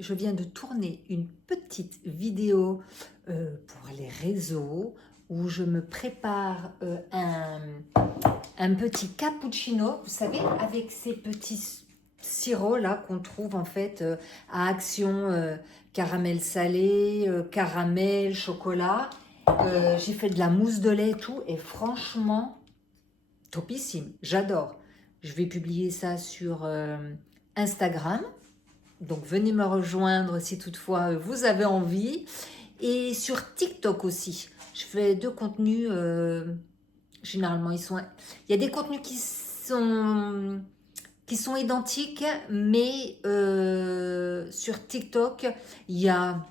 Je viens de tourner une petite vidéo pour les réseaux où je me prépare un petit cappuccino, vous savez, avec ces petits sirops là qu'on trouve en fait à Action, caramel salé, caramel, chocolat. J'ai fait de la mousse de lait et tout, et franchement, topissime, j'adore. Je vais publier ça sur Instagram. Donc venez me rejoindre si toutefois vous avez envie. Et sur TikTok aussi. Je fais deux contenus. Généralement, il y a des contenus qui sont identiques, mais sur TikTok, il y a.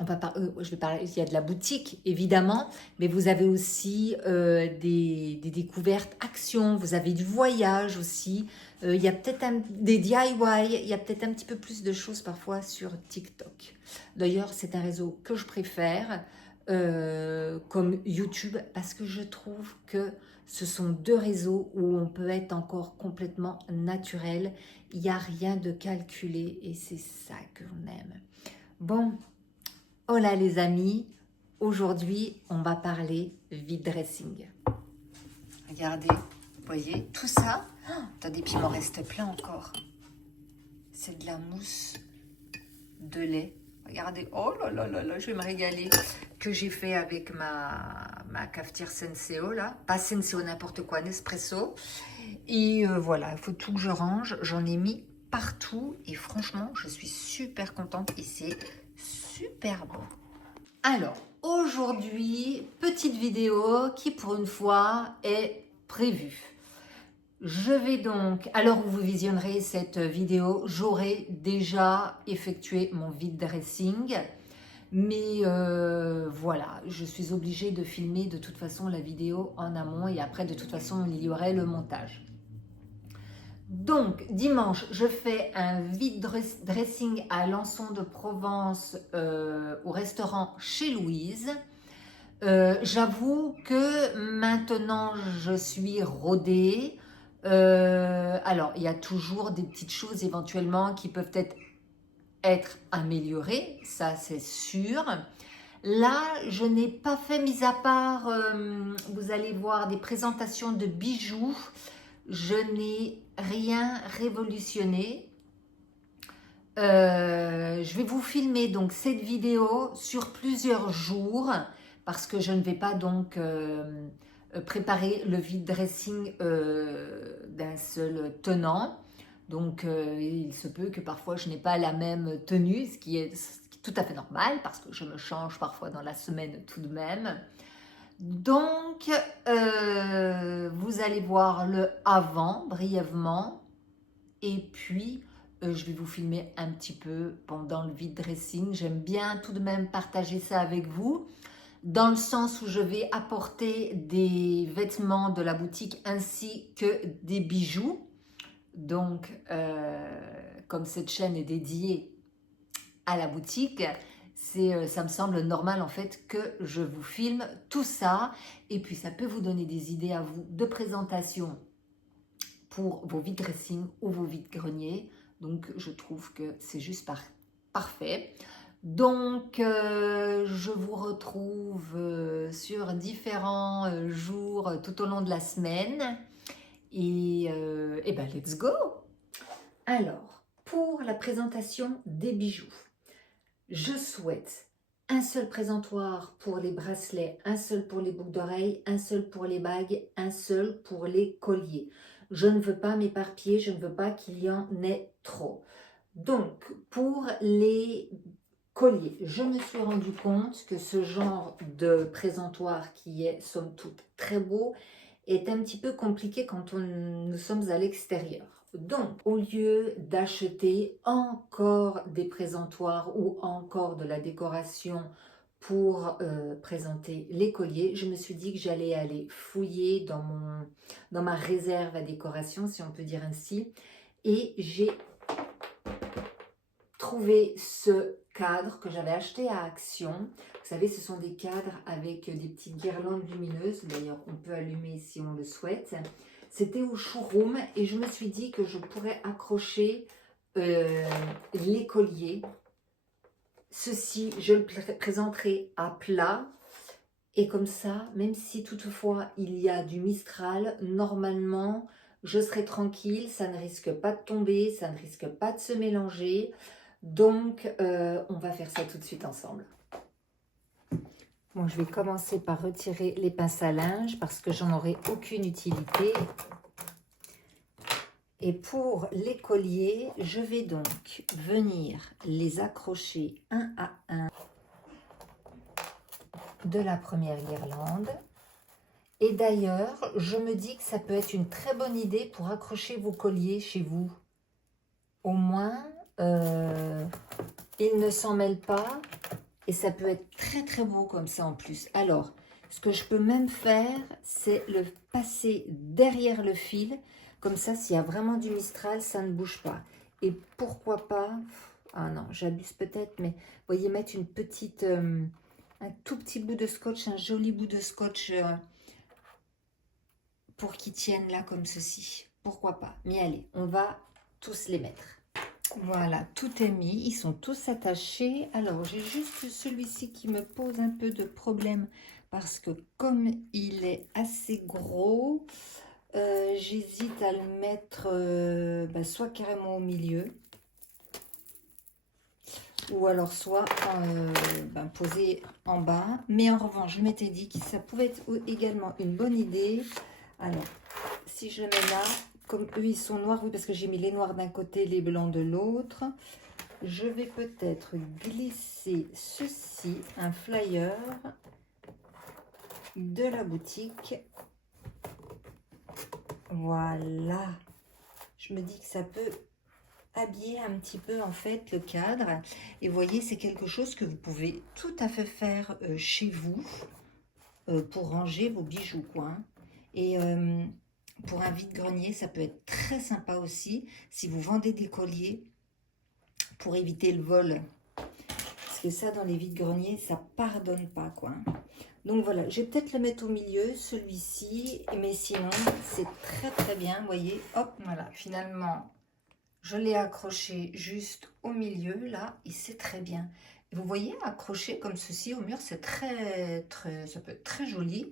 Je vais parler, il y a de la boutique évidemment, mais vous avez aussi des découvertes actions, vous avez du voyage aussi, il y a peut-être des DIY, il y a peut-être un petit peu plus de choses parfois sur TikTok. D'ailleurs, c'est un réseau que je préfère comme YouTube parce que je trouve que ce sont deux réseaux où on peut être encore complètement naturel, il n'y a rien de calculé et c'est ça que l'on aime. Bon. Hola les amis, aujourd'hui on va parler vide dressing. Regardez, vous voyez tout ça. Attendez, puis il m'en reste plein encore. C'est de la mousse de lait. Regardez, oh là là là là, je vais me régaler. Que j'ai fait avec ma cafetière Senseo là. Pas Senseo, n'importe quoi, Nespresso. Et voilà, il faut tout que je range. J'en ai mis partout et franchement, je suis super contente et c'est super bon. Alors, aujourd'hui, petite vidéo qui pour une fois est prévue. Je vais donc, à l'heure où vous visionnerez cette vidéo, j'aurai déjà effectué mon vide dressing. Mais voilà, je suis obligée de filmer de toute façon la vidéo en amont et après de toute façon il y aurait le montage. Donc, dimanche, je fais un vide dressing à l'Anson de Provence au restaurant chez Louise. J'avoue que maintenant, je suis rodée. Alors, il y a toujours des petites choses éventuellement qui peuvent être améliorées, ça c'est sûr. Là, je n'ai pas fait, mis à part, vous allez voir, des présentations de bijoux. Je n'ai rien révolutionné. Je vais vous filmer donc cette vidéo sur plusieurs jours parce que je ne vais pas donc préparer le vide dressing d'un seul tenant. Donc il se peut que parfois je n'ai pas la même tenue, ce qui est tout à fait normal parce que je me change parfois dans la semaine tout de même. Donc, vous allez voir le avant brièvement et puis je vais vous filmer un petit peu pendant le vide dressing. J'aime bien tout de même partager ça avec vous dans le sens où je vais apporter des vêtements de la boutique ainsi que des bijoux. Donc, comme cette chaîne est dédiée à la boutique, ça me semble normal en fait que je vous filme tout ça et puis ça peut vous donner des idées à vous de présentation pour vos vide dressing ou vos vide greniers. Donc je trouve que c'est juste parfait. Donc je vous retrouve sur différents jours tout au long de la semaine et ben let's go. Alors pour la présentation des bijoux, je souhaite un seul présentoir pour les bracelets, un seul pour les boucles d'oreilles, un seul pour les bagues, un seul pour les colliers. Je ne veux pas m'éparpiller, je ne veux pas qu'il y en ait trop. Donc, pour les colliers, je me suis rendu compte que ce genre de présentoir qui est somme toute très beau est un petit peu compliqué quand nous sommes à l'extérieur. Donc, au lieu d'acheter encore des présentoirs ou encore de la décoration pour présenter les colliers, je me suis dit que j'allais aller fouiller dans ma réserve à décoration, si on peut dire ainsi, et j'ai trouvé ce cadre que j'avais acheté à Action. Vous savez, ce sont des cadres avec des petites guirlandes lumineuses. D'ailleurs, on peut allumer si on le souhaite. C'était au showroom et je me suis dit que je pourrais accrocher les colliers. Ceci, je le présenterai à plat. Et comme ça, même si toutefois il y a du Mistral, normalement, je serai tranquille, ça ne risque pas de tomber, ça ne risque pas de se mélanger. Donc, on va faire ça tout de suite ensemble. Bon, je vais commencer par retirer les pinces à linge parce que j'en aurai aucune utilité. Et pour les colliers, je vais donc venir les accrocher un à un de la première guirlande. Et d'ailleurs, je me dis que ça peut être une très bonne idée pour accrocher vos colliers chez vous. Au moins, ils ne s'en mêlent pas et ça peut être très très beau comme ça en plus. Alors, ce que je peux même faire, c'est le passer derrière le fil. Comme ça, s'il y a vraiment du Mistral, ça ne bouge pas. Et pourquoi pas, ah non, j'abuse peut-être, mais voyez, mettre une petite, un tout petit bout de scotch, un joli bout de scotch pour qu'ils tiennent là comme ceci. Pourquoi pas? Mais allez, on va tous les mettre. Voilà, tout est mis, ils sont tous attachés. Alors, j'ai juste celui-ci qui me pose un peu de problème parce que comme il est assez gros, j'hésite à le mettre soit carrément au milieu ou alors soit posé en bas. Mais en revanche, je m'étais dit que ça pouvait être également une bonne idée. Alors, si je le mets là, comme eux ils sont noirs, oui, parce que j'ai mis les noirs d'un côté, les blancs de l'autre, je vais peut-être glisser ceci, un flyer de la boutique. Voilà. Je me dis que ça peut habiller un petit peu en fait le cadre. Et vous voyez, c'est quelque chose que vous pouvez tout à fait faire chez vous pour ranger vos bijoux, quoi. Hein. Et pour un vide-grenier, ça peut être très sympa aussi si vous vendez des colliers pour éviter le vol. Parce que ça, dans les vides-greniers, ça pardonne pas, quoi. Donc voilà, je vais peut-être le mettre au milieu, celui-ci. Mais sinon, c'est très très bien. Vous voyez, hop, voilà, finalement, je l'ai accroché juste au milieu, là, et c'est très bien. Et vous voyez, accroché comme ceci au mur, c'est très, ça peut être très joli.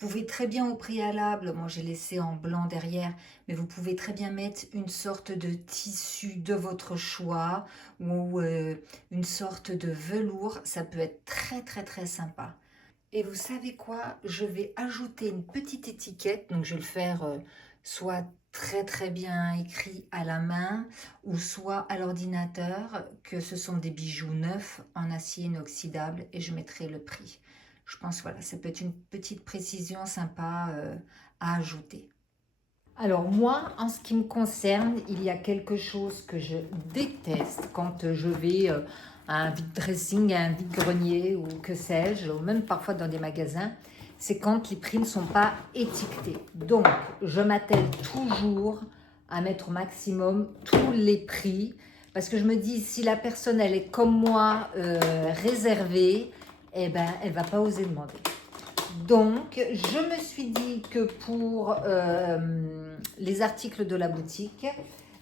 Vous pouvez très bien au préalable, moi j'ai laissé en blanc derrière, mais vous pouvez très bien mettre une sorte de tissu de votre choix ou une sorte de velours. Ça peut être très très très sympa. Et vous savez quoi? Je vais ajouter une petite étiquette, donc je vais le faire soit très très bien écrit à la main ou soit à l'ordinateur, que ce sont des bijoux neufs en acier inoxydable et je mettrai le prix. Je pense voilà, ça peut être une petite précision sympa à ajouter. Alors moi, en ce qui me concerne, il y a quelque chose que je déteste quand je vais à un vide dressing, à un vide grenier ou que sais-je, ou même parfois dans des magasins, c'est quand les prix ne sont pas étiquetés. Donc, je m'attelle toujours à mettre au maximum tous les prix parce que je me dis, si la personne, elle est comme moi, réservée, eh ben, elle ne va pas oser demander. Donc, je me suis dit que pour les articles de la boutique,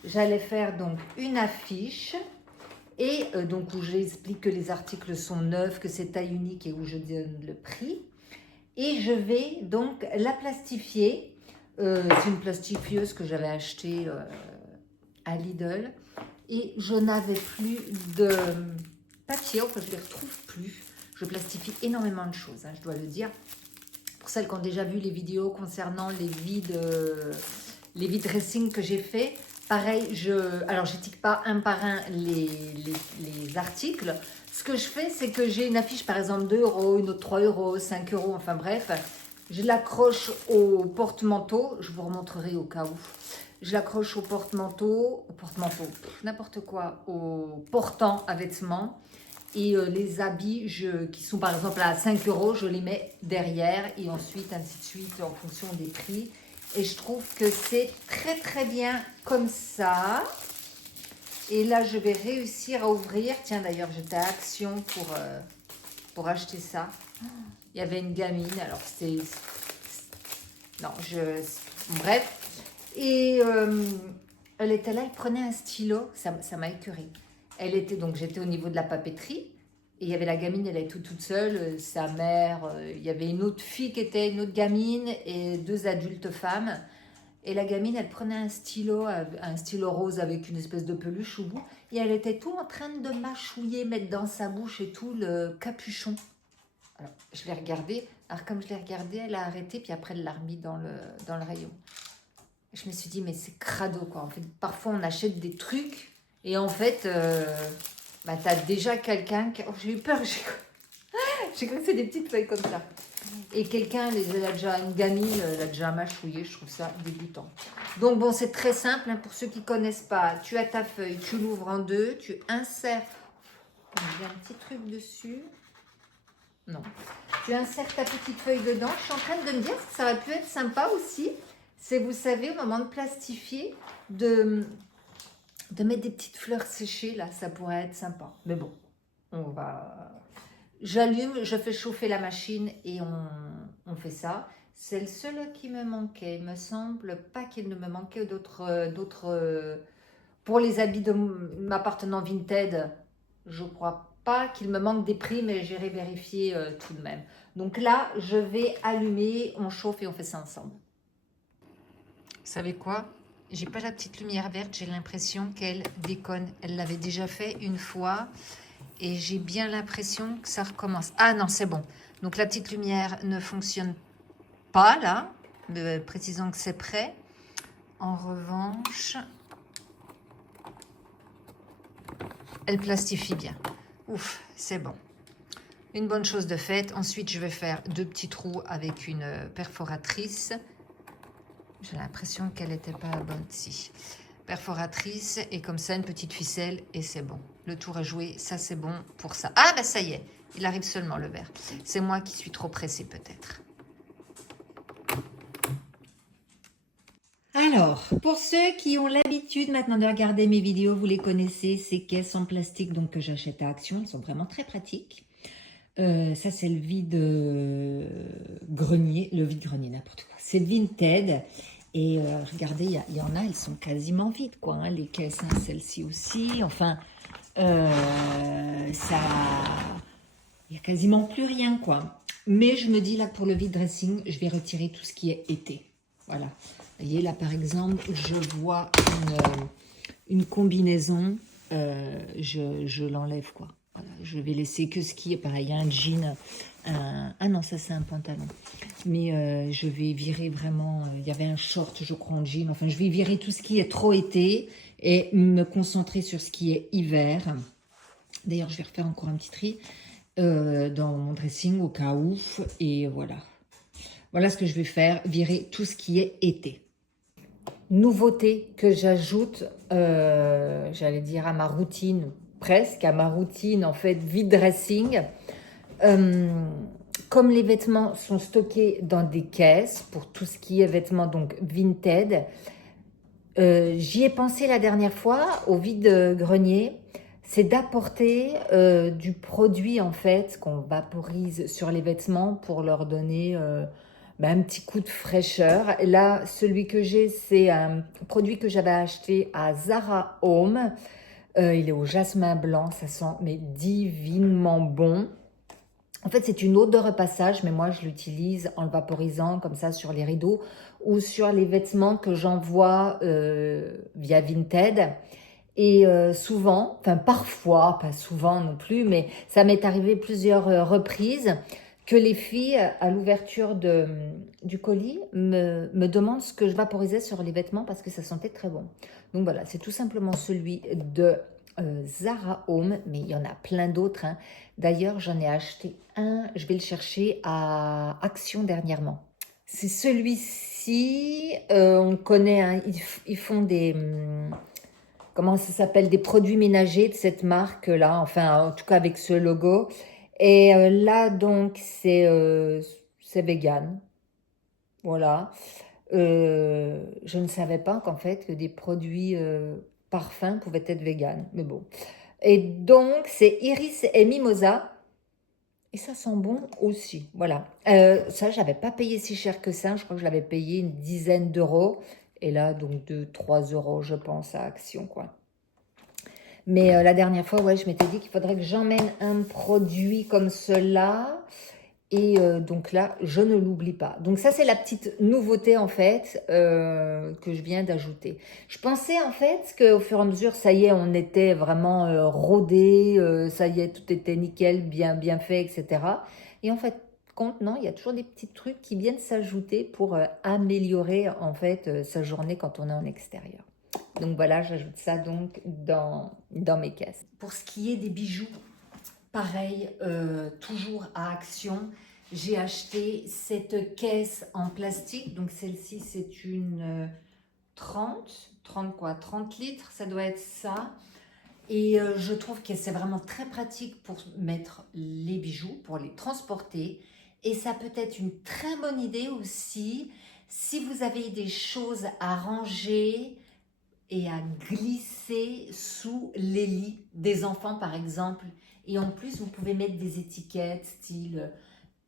j'allais faire donc une affiche et donc où j'explique que les articles sont neufs, que c'est taille unique et où je donne le prix. Et je vais donc la plastifier. C'est une plastifieuse que j'avais achetée à Lidl et je n'avais plus de papier, enfin je ne les retrouve plus. Je plastifie énormément de choses, hein, je dois le dire. Pour celles qui ont déjà vu les vidéos concernant les vides dressing que j'ai fait, pareil, alors j'étique pas un par un les articles. Ce que je fais, c'est que j'ai une affiche par exemple 2 €, une autre 3 €, 5 €, enfin bref. Je l'accroche au porte-manteau, je vous remontrerai au cas où. Je l'accroche au porte-manteau, n'importe quoi, au portant à vêtements. Et les habits qui sont par exemple à 5 €, je les mets derrière et ensuite ainsi de suite en fonction des prix. Et je trouve que c'est très très bien comme ça. Et là, je vais réussir à ouvrir. Tiens, d'ailleurs, j'étais à Action pour acheter ça. Il y avait une gamine, alors bref. Et Elle était là, elle prenait un stylo, ça m'a écœurée. Elle était donc, j'étais au niveau de la papeterie, et il y avait la gamine, elle était toute seule, sa mère, il y avait une autre fille qui était une autre gamine, et deux adultes femmes. Et la gamine, elle prenait un stylo rose avec une espèce de peluche au bout, et elle était tout en train de mâchouiller, mettre dans sa bouche et tout le capuchon. Alors, je l'ai regardé, alors comme je l'ai regardé, elle a arrêté, puis après elle l'a remis dans le rayon. Je me suis dit, mais c'est crado, quoi. En fait, parfois, on achète des trucs et en fait, bah, tu as déjà quelqu'un qui... Oh, j'ai eu peur, j'ai cru que c'est des petites feuilles comme ça. Et quelqu'un, elle a déjà une gamine, elle a déjà mâchouillé, je trouve ça dégoûtant. Donc bon, c'est très simple, hein, pour ceux qui ne connaissent pas. Tu as ta feuille, tu l'ouvres en deux, tu insères... Il y a un petit truc dessus. Non. Tu insères ta petite feuille dedans. Je suis en train de me dire que ça aurait pu être sympa aussi. C'est, vous savez, au moment de plastifier, de mettre des petites fleurs séchées, là, ça pourrait être sympa. Mais bon, on va... J'allume, je fais chauffer la machine et on fait ça. C'est le seul qui me manquait. Il me semble pas qu'il ne me manquait d'autres... Pour les habits de m'appartenant Vinted, je crois pas qu'il me manque des prix, mais j'irai vérifier tout de même. Donc là, je vais allumer, on chauffe et on fait ça ensemble. Vous savez quoi? J'ai pas la petite lumière verte, j'ai l'impression qu'elle déconne. Elle l'avait déjà fait une fois et j'ai bien l'impression que ça recommence. Ah non, c'est bon. Donc la petite lumière ne fonctionne pas là, précisons que c'est prêt. En revanche, elle plastifie bien. Ouf, c'est bon. Une bonne chose de faite. Ensuite, je vais faire deux petits trous avec une perforatrice. J'ai l'impression qu'elle n'était pas bonne. Si. Perforatrice et comme ça, une petite ficelle et c'est bon. Le tour est joué. Ça, c'est bon pour ça. Ah, ben ça y est. Il arrive seulement le verre. C'est moi qui suis trop pressée peut-être. Alors, pour ceux qui ont l'habitude maintenant de regarder mes vidéos, vous les connaissez, ces caisses en plastique donc, que j'achète à Action. Elles sont vraiment très pratiques. Ça, c'est le vide-grenier. Le vide-grenier, n'importe quoi. C'est Vinted. Et regardez, il y en a, elles sont quasiment vides, quoi. Hein, les caisses, hein, celle-ci aussi. Enfin, ça... Il n'y a quasiment plus rien, quoi. Mais je me dis, là, pour le vide dressing, je vais retirer tout ce qui est été. Voilà. Vous voyez, là, par exemple, je vois une combinaison. Je l'enlève, quoi. Voilà, je vais laisser que ce qui est pareil. Il y a un jean. Ah non, ça, c'est un pantalon. Mais je vais virer vraiment... il y avait un short, je crois, en jean. Enfin, je vais virer tout ce qui est trop été et me concentrer sur ce qui est hiver. D'ailleurs, je vais refaire encore un petit tri dans mon dressing au cas où. Et voilà. Voilà ce que je vais faire, virer tout ce qui est été. Nouveauté que j'ajoute, j'allais dire à ma routine, presque à ma routine en fait, vide dressing. Comme les vêtements sont stockés dans des caisses, pour tout ce qui est vêtements donc Vinted, j'y ai pensé la dernière fois au vide-grenier, c'est d'apporter du produit en fait qu'on vaporise sur les vêtements pour leur donner un petit coup de fraîcheur. Et là, celui que j'ai, c'est un produit que j'avais acheté à Zara Home. Il est au jasmin blanc, ça sent mais divinement bon. En fait, c'est une eau de repassage, mais moi, je l'utilise en le vaporisant comme ça sur les rideaux ou sur les vêtements que j'envoie via Vinted. Et souvent, enfin parfois, pas souvent non plus, mais ça m'est arrivé plusieurs reprises que les filles, à l'ouverture du colis, me demandent ce que je vaporisais sur les vêtements parce que ça sentait très bon. Donc voilà, c'est tout simplement celui de Zara Home, mais il y en a plein d'autres. Hein. D'ailleurs, j'en ai acheté un, je vais le chercher à Action dernièrement. C'est celui-ci, on connaît, hein, ils font des... comment ça s'appelle, des produits ménagers de cette marque-là, enfin, en tout cas avec ce logo. Et là, donc, c'est vegan. Voilà. Je ne savais pas qu'en fait, que des produits parfums pouvaient être vegan, mais bon. Et donc, c'est Iris et Mimosa. Et ça sent bon aussi, voilà. Ça, j'avais pas payé si cher que ça. Je crois que je l'avais payé une dizaine d'euros. Et là, donc de 3 € je pense à Action, quoi. Mais la dernière fois, ouais, je m'étais dit qu'il faudrait que j'emmène un produit comme cela. Et donc là, je ne l'oublie pas. Donc ça, c'est la petite nouveauté en fait que je viens d'ajouter. Je pensais en fait qu'au fur et à mesure, ça y est, on était vraiment rodé, ça y est, tout était nickel, bien fait, etc. Et en fait, compte, non, il y a toujours des petits trucs qui viennent s'ajouter pour améliorer en fait sa journée quand on est en extérieur. Donc voilà, j'ajoute ça donc dans mes caisses. Pour ce qui est des bijoux, pareil, toujours à Action, j'ai acheté cette caisse en plastique. Donc celle-ci, c'est une 30 quoi, 30 litres, ça doit être ça. Et je trouve que c'est vraiment très pratique pour mettre les bijoux, pour les transporter. Et ça peut être une très bonne idée aussi si vous avez des choses à ranger et à glisser sous les lits des enfants par exemple. Et en plus, vous pouvez mettre des étiquettes, style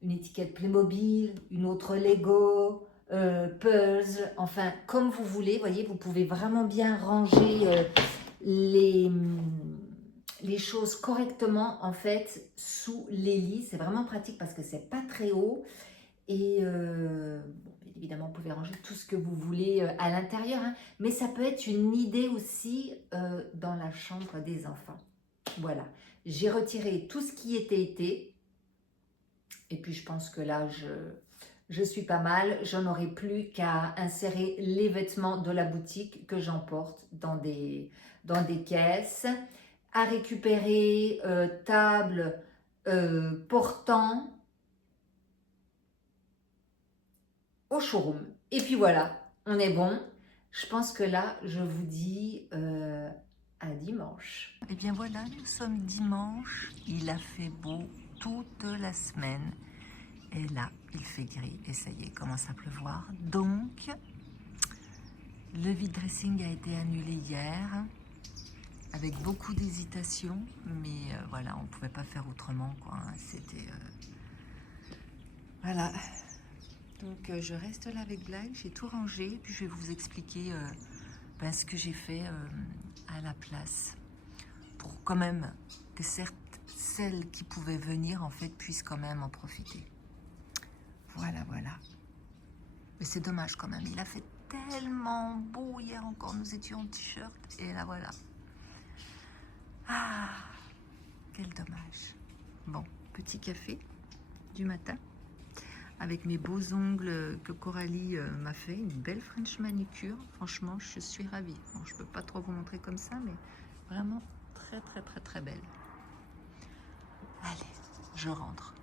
une étiquette Playmobil, une autre Lego, puzzle, enfin comme vous voulez. Voyez, vous pouvez vraiment bien ranger les choses correctement en fait sous les lits. C'est vraiment pratique parce que c'est pas très haut. Et bon, évidemment, vous pouvez ranger tout ce que vous voulez à l'intérieur, hein, mais ça peut être une idée aussi dans la chambre des enfants. Voilà, j'ai retiré tout ce qui était été. Et puis, je pense que là, je suis pas mal. Je n'aurai plus qu'à insérer les vêtements de la boutique que j'emporte dans des caisses. À récupérer table, portant au showroom. Et puis voilà, on est bon. Je pense que là, je vous dis à dimanche. Et bien voilà, nous sommes dimanche. Il a fait beau toute la semaine. Et là, il fait gris. Et ça y est, il commence à pleuvoir. Donc, le vide dressing a été annulé hier. Avec beaucoup d'hésitation. Mais voilà, on ne pouvait pas faire autrement, quoi. C'était... Voilà. Donc je reste là avec Blague, j'ai tout rangé, puis je vais vous expliquer ce que j'ai fait à la place. Pour quand même que celles qui pouvaient venir en fait puissent quand même en profiter. Voilà. Mais c'est dommage quand même, il a fait tellement beau hier encore, nous étions en t-shirt et là voilà. Ah, quel dommage. Bon, petit café du matin. Avec mes beaux ongles que Coralie m'a fait, une belle French manicure. Franchement, je suis ravie. Bon, je ne peux pas trop vous montrer comme ça, mais vraiment très belle. Allez, je rentre.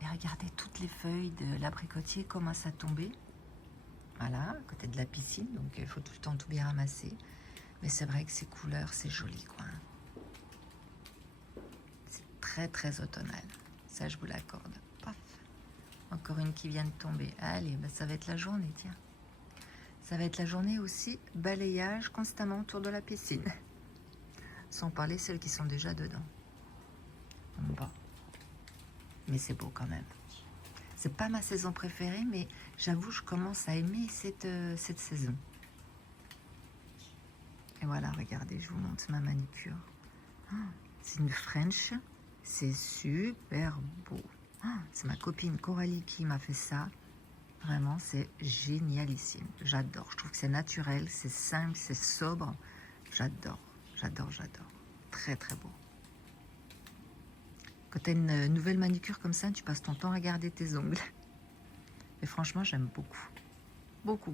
Et regardez toutes les feuilles de l'abricotier commencent à tomber. Voilà, à côté de la piscine, donc il faut tout le temps tout bien ramasser. Mais c'est vrai que ces couleurs, c'est joli, quoi. C'est très automnal. Ça, je vous l'accorde. Paf. Encore une qui vient de tomber. Allez, ça va être la journée, tiens. Ça va être la journée aussi, balayage constamment autour de la piscine. Sans parler celles qui sont déjà dedans. Bon. Mais c'est beau quand même. C'est pas ma saison préférée, mais j'avoue, je commence à aimer cette saison. Et voilà, regardez, je vous montre ma manicure. C'est une French. C'est super beau. C'est ma copine Coralie qui m'a fait ça. Vraiment, c'est génialissime. J'adore. Je trouve que c'est naturel, c'est simple, c'est sobre. J'adore. Très beau. Quand tu as une nouvelle manicure comme ça, tu passes ton temps à garder tes ongles. Mais franchement, j'aime beaucoup. Beaucoup.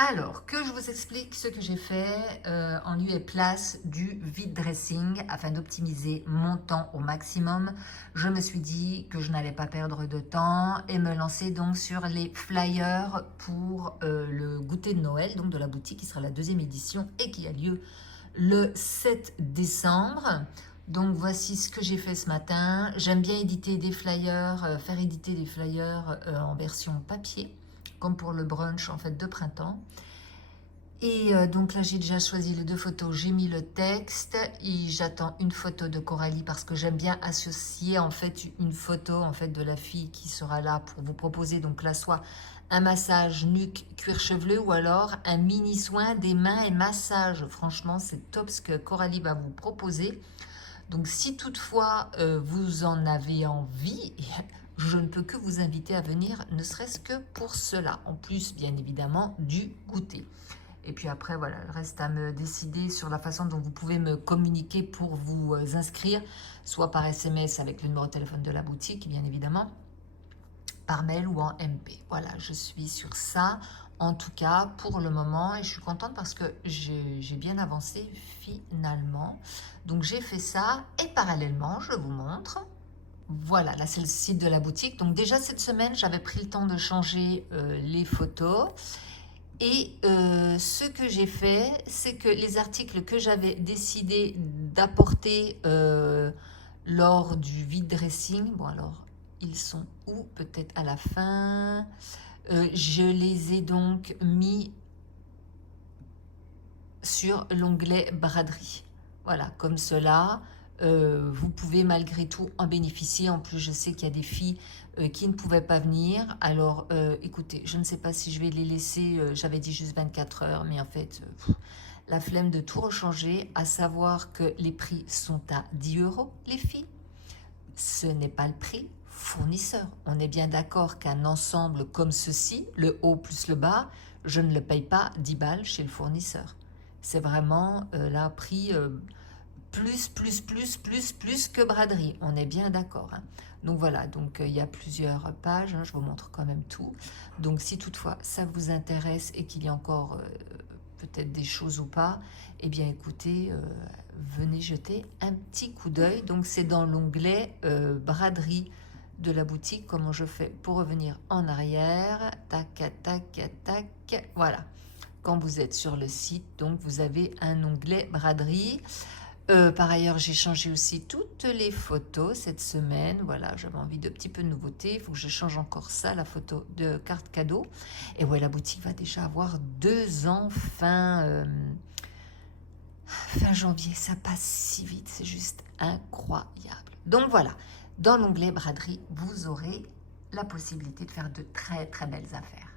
Alors, que je vous explique ce que j'ai fait en lieu et place du vide dressing afin d'optimiser mon temps au maximum. Je me suis dit que je n'allais pas perdre de temps et me lancer donc sur les flyers pour le goûter de Noël, donc de la boutique qui sera la 2e édition et qui a lieu le 7 décembre. Donc voici ce que j'ai fait ce matin. J'aime bien éditer des flyers, faire éditer des flyers en version papier, comme pour le brunch en fait de printemps. Et donc là, j'ai déjà choisi les 2 photos, j'ai mis le texte et j'attends une photo de Coralie parce que j'aime bien associer en fait une photo en fait de la fille qui sera là pour vous proposer donc là soit un massage nuque cuir chevelu ou alors un mini soin des mains et massage. Franchement, c'est top ce que Coralie va vous proposer. Donc si toutefois vous en avez envie, je ne peux que vous inviter à venir ne serait-ce que pour cela. En plus, bien évidemment, du goûter. Et puis après, voilà, il reste à me décider sur la façon dont vous pouvez me communiquer pour vous inscrire, soit par SMS avec le numéro de téléphone de la boutique, bien évidemment, par mail ou en MP. Voilà, je suis sur ça, en tout cas, pour le moment. Et je suis contente parce que j'ai bien avancé finalement. Donc, j'ai fait ça. Et parallèlement, je vous montre. Voilà, là, c'est le site de la boutique. Donc, déjà, cette semaine, j'avais pris le temps de changer les photos. Et ce que j'ai fait, c'est que les articles que j'avais décidé d'apporter lors du vide dressing, bon alors, ils sont où? Peut-être à la fin. Je les ai donc mis sur l'onglet braderie. Voilà, comme cela. Vous pouvez malgré tout en bénéficier. En plus, je sais qu'il y a des filles qui ne pouvaient pas venir. Alors, écoutez, je ne sais pas si je vais les laisser. J'avais dit juste 24 heures, mais en fait, la flemme de tout rechanger, à savoir que les prix sont à 10 €, les filles. Ce n'est pas le prix fournisseur. On est bien d'accord qu'un ensemble comme ceci, le haut plus le bas, je ne le paye pas 10 balles chez le fournisseur. C'est vraiment là prix plus que braderie. On est bien d'accord. Hein. Donc voilà, donc il y a plusieurs pages, hein, je vous montre quand même tout. Donc si toutefois ça vous intéresse et qu'il y a encore peut-être des choses ou pas, eh bien écoutez, venez jeter un petit coup d'œil. Donc c'est dans l'onglet braderie de la boutique. Comment je fais pour revenir en arrière? Tac, tac, tac. Voilà. Quand vous êtes sur le site, donc vous avez un onglet braderie. Par ailleurs, j'ai changé aussi toutes les photos cette semaine. Voilà, j'avais envie de petit peu de nouveauté. Il faut que je change encore ça, la photo de carte cadeau. Et ouais, la boutique va déjà avoir 2 ans fin janvier. Ça passe si vite, c'est juste incroyable. Donc voilà, dans l'onglet braderie, vous aurez la possibilité de faire de très très belles affaires.